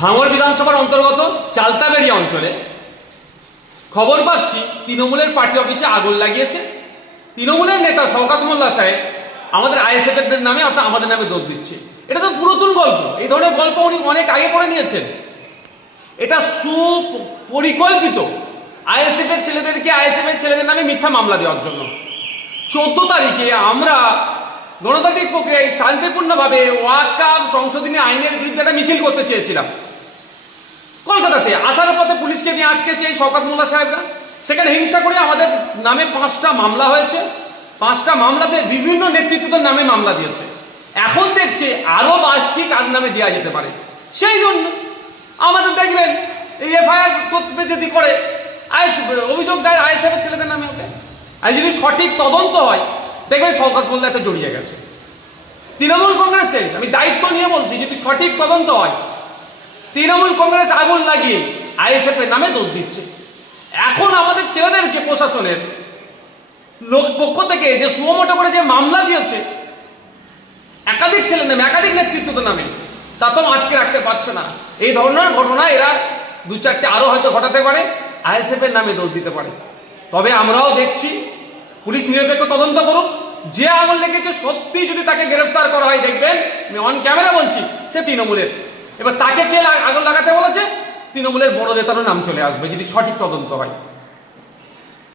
ভাঙড় বিধানসভার অন্তর্গত চালতাবেড়িয়া অঞ্চলে খবর পাচ্ছি তৃণমূলের পার্টি অফিসে আগুন লাগিয়েছে। তৃণমূলের নেতা শওকত মোল্লা সাহেব আমাদের আইএসএফ এর নামে অর্থাৎ আমাদের নামে দোষ দিচ্ছে। এটা তো পুরাতন গল্প, এই ধরনের গল্প উনি অনেক আগে করে নিয়েছেন। এটা সুপরিকল্পিত আইএসএফ এর ছেলেদেরকে আইএসএফ এর ছেলেদের নামে মিথ্যা মামলা দেওয়ার জন্য। 14 তারিখে আমরা গণতান্ত্রিক প্রক্রিয়ায় শান্তিপূর্ণভাবে ওয়াকফ সংশোধনী আইনের বিরুদ্ধে একটা মিছিল করতে চেয়েছিলাম কলকাতাতে। আসার পথে পুলিশকে দিয়ে আটকেছে এই শওকত মোল্লা সাহেবরা। সেখানে হিংসা করে আমাদের নামে 5টা মামলা হয়েছে। 5টা মামলাতে বিভিন্ন নেতৃত্বদের নামে মামলা দিয়েছে। এখন দেখছে আরো বাসকি কার নামে দেওয়া যেতে পারে, সেই জন্য আমাদের দেখবেন এই এফআইআর করতে যদি করে অভিযোগ দেয় আইএসএফ এর ছেলেদের নামে ওকে। আর যদি সঠিক তদন্ত হয় দেখবেন শওকত মোল্লা এতে জড়িয়ে গেছে। তৃণমূল কংগ্রেসের আমি দায়িত্ব নিয়ে বলছি, যদি সঠিক তদন্ত হয় তৃণমূল কংগ্রেস আগুন লাগিয়ে আইএসএফ এর নামে দোষ দিচ্ছে। এখন আমাদের ছেলেদেরকে প্রশাসনের লোক পক্ষ থেকে যে সুমোটো করে যে মামলা দিয়েছে একাধিক ছেলের নামে একাধিক নেতৃত্বদের নামে, তা তো আটকে রাখতে পারছে না। এই ধরনের ঘটনা এরা 2-4টে আরো হয়তো ঘটাতে পারে, আইএসএফ এর নামে দোষ দিতে পারে। তবে আমরাও দেখছি পুলিশ নিরপেক্ষ তদন্ত করুক। যে আগুন লেগেছে সত্যি যদি তাকে গ্রেফতার করা হয় দেখবেন, আমি অন ক্যামেরা বলছি, সে তৃণমূলের। এবার তাকে কে আগুন লাগাতে বলেছে তৃণমূলের বড় নেতারও নাম চলে আসবে যদি সঠিক তদন্ত হয়।